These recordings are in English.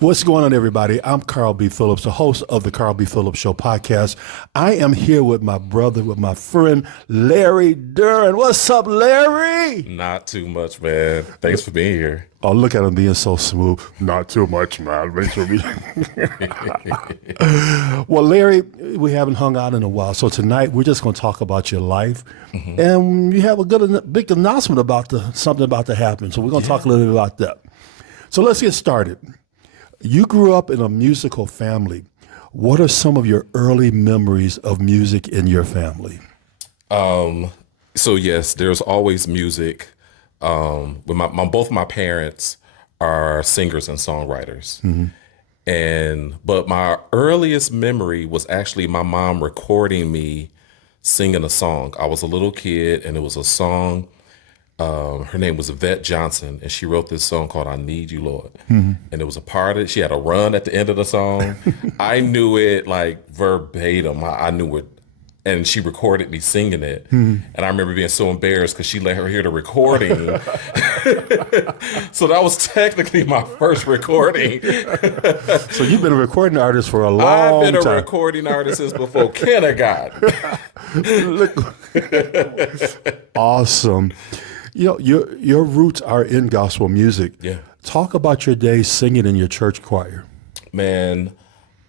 What's going on, everybody? I'm Carl B Phillips, the host of the Carl B Phillips Show podcast. I am here with my brother, with my friend, Larry Duren. What's up, Larry? Not too much, man. Thanks for being here. Oh, look at him being so smooth. Not too much, man. Thanks for being Well, Larry, we haven't hung out in a while, so tonight we're just going to talk about your life. And you have a big announcement about something about to happen, so we're going to talk a little bit about that. So let's get started. You grew up in a musical family. What are some of your early memories of music in your family? So yes, there's always music. With both my parents are singers and songwriters, but my earliest memory was actually my mom recording me singing a song. I was a little kid, and it was a song. Her name was Yvette Johnson, and she wrote this song called "I Need You, Lord." And it was a part of it. She had a run at the end of the song. I knew it like verbatim. I knew it. And she recorded me singing it. And I remember being so embarrassed because she let her hear the recording. So that was technically my first recording. So you've been a recording artist for a long time. I've been a recording artist since before kindergarten. Awesome. You know, your roots are in gospel music. Yeah. Talk about your days singing in your church choir. Man,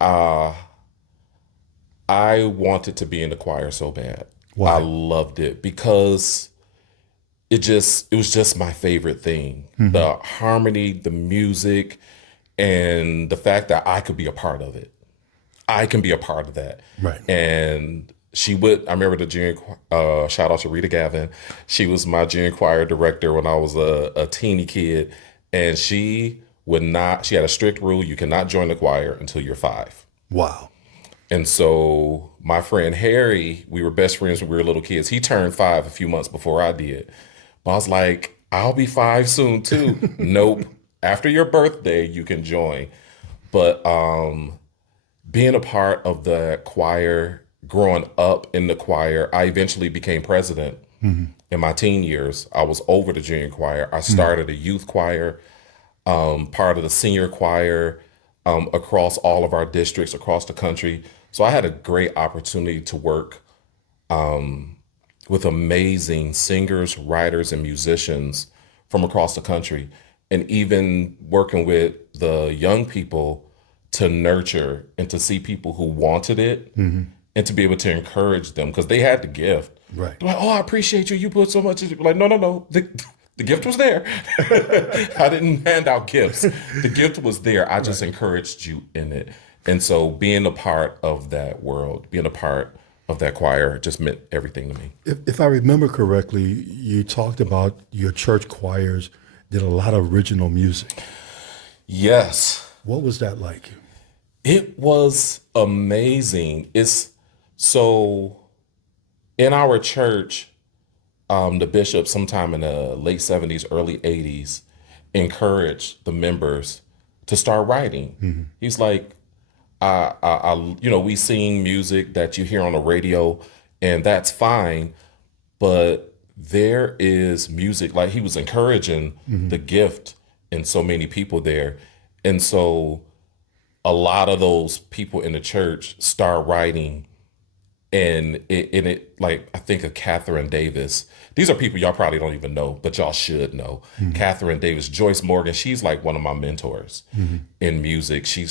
I wanted to be in the choir so bad. Why? I loved it because it was just my favorite thing. The harmony, the music, and the fact that I could be a part of it. I can be a part of that. Right. And I remember the junior, shout out to Rita Gavin. She was my junior choir director when I was a teeny kid. And she had a strict rule, you cannot join the choir until you're 5. Wow. And so my friend Harry, we were best friends when we were little kids. He turned 5 a few months before I did. But I was like, I'll be 5 soon too. Nope. After your birthday, you can join. But being a part of the choir, growing up in the choir, I eventually became president. In my teen years. I was over the junior choir. I started a youth choir, part of the senior choir, across all of our districts across the country. So I had a great opportunity to work with amazing singers, writers, and musicians from across the country, and even working with the young people to nurture and to see people who wanted it and to be able to encourage them because they had the gift. Right. They're like, oh, I appreciate you. You put so much. Like, no. The gift was there. I didn't hand out gifts. The gift was there. I just encouraged you in it. And so being a part of that world, being a part of that choir just meant everything to me. If I remember correctly, you talked about your church choirs did a lot of original music. Yes. What was that like? It was amazing. So in our church, the bishop sometime in the late 70s, early 80s, encouraged the members to start writing. He's like, we sing music that you hear on the radio, and that's fine, but there is music, like he was encouraging the gift in so many people there. And so a lot of those people in the church start writing, and it like, I think of Catherine Davis. These are people y'all probably don't even know, but y'all should know. Catherine Davis, Joyce Morgan, she's like one of my mentors in music. She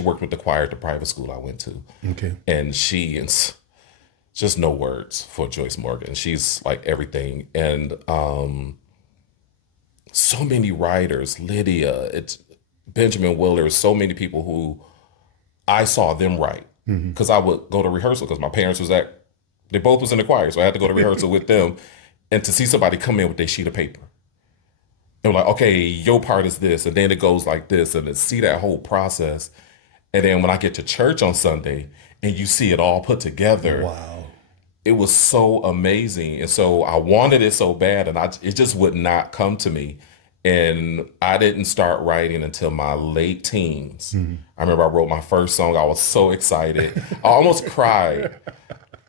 worked with the choir at the private school I went to. Okay. And just no words for Joyce Morgan. She's like everything. And so many writers, Lydia, Benjamin Willers, so many people who I saw them write. Because I would go to rehearsal because my parents they both was in the choir, so I had to go to rehearsal with them. And to see somebody come in with their sheet of paper. And we're like, okay, your part is this, and then it goes like this, and to see that whole process. And then when I get to church on Sunday and you see it all put together, wow, it was so amazing. And so I wanted it so bad, and it just would not come to me. And I didn't start writing until my late teens. I remember I wrote my first song. I was so excited. I almost cried.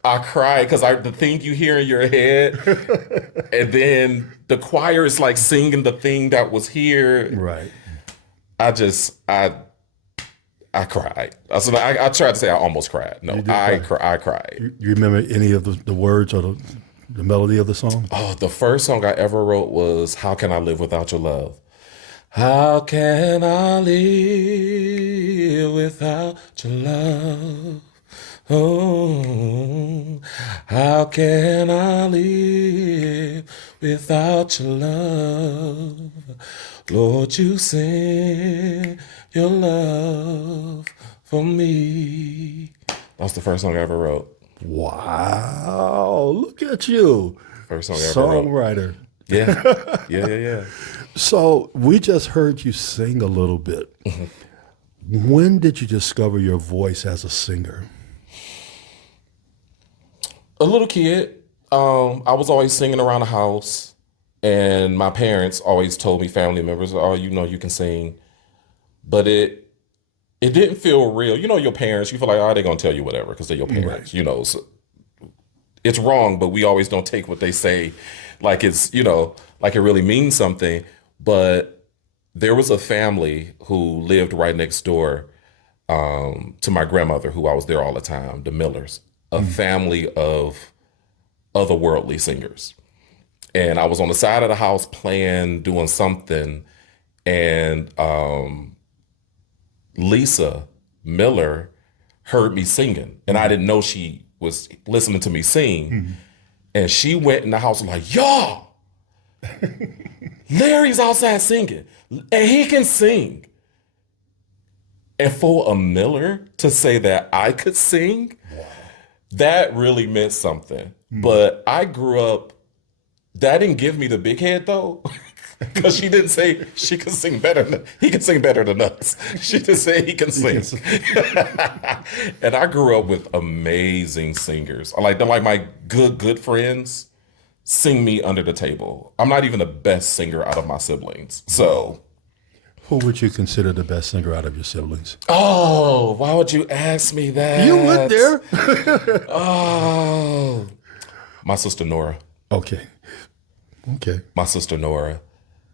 I cried because the thing you hear in your head, and then the choir is like singing the thing that was here. Right. I cried. I tried to say I almost cried. No, I cried. You remember any of the words or the melody of the song? Oh, the first song I ever wrote was "How Can I Live Without Your Love." How can I live without your love? Oh, how can I live without your love? Lord, you send your love for me. That's the first song I ever wrote. Wow, look at you. First song I ever wrote. Songwriter. Yeah. So we just heard you sing a little bit. When did you discover your voice as a singer? A little kid. I was always singing around the house, and my parents always told me, family members, "Oh, you know, you can sing," but it didn't feel real. You know, your parents, you feel like, oh, they're gonna tell you whatever because they're your parents. Right. You know, so it's wrong, but we always don't take what they say like it's, you know, like it really means something. But there was a family who lived right next door to my grandmother, who I was there all the time, the Millers, a family of otherworldly singers. And I was on the side of the house playing, doing something, and Lisa Miller heard me singing, and I didn't know she was listening to me sing. And she went in the house and like, y'all, Larry's outside singing, and he can sing. And for a Miller to say that I could sing, that really meant something. But I grew up, that didn't give me the big head though. Because she didn't say she could sing better than, he can sing better than us. She just said he can sing. And I grew up with amazing singers. They're like my good friends sing me under the table. I'm not even the best singer out of my siblings. So Who would you consider the best singer out of your siblings? oh, why would you ask me that? You went there. Oh, my sister Nora. Okay. My sister Nora.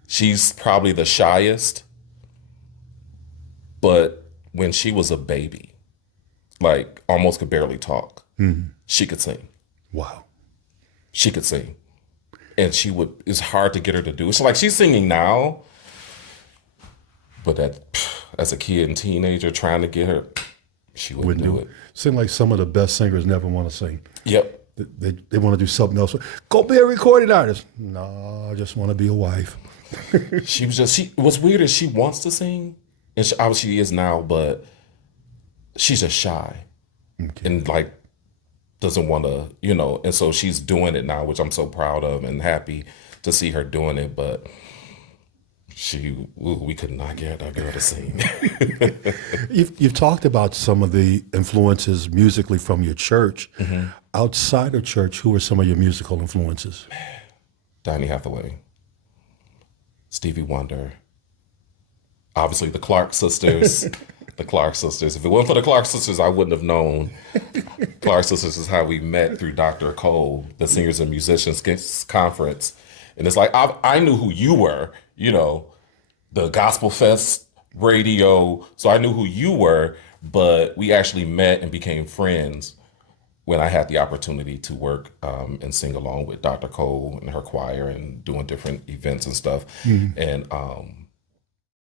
She's probably the shyest, but when she was a baby, like almost could barely talk, she could sing. Wow. She could sing. And it's hard to get her to do it. So like she's singing now, but as a kid and teenager trying to get her, she wouldn't do it. Seems like some of the best singers never want to sing. Yep. They want to do something else. Go be a recording artist. No, I just want to be a wife. What's weird is she wants to sing, and obviously she is now, but she's just shy and like doesn't want to, you know, and so she's doing it now, which I'm so proud of and happy to see her doing it, but we could not get that girl to sing. You've talked about some of the influences musically from your church. Outside of church, who are some of your musical influences? Donny Hathaway, Stevie Wonder, obviously the Clark sisters. The Clark sisters. If it wasn't for the Clark sisters, I wouldn't have known. Clark sisters is how we met through Dr. Cole, the Singers and Musicians Conference. And it's like, I knew who you were, you know, the Gospel Fest radio. So I knew who you were, but we actually met and became friends when I had the opportunity to work and sing along with Dr. Cole and her choir and doing different events and stuff. And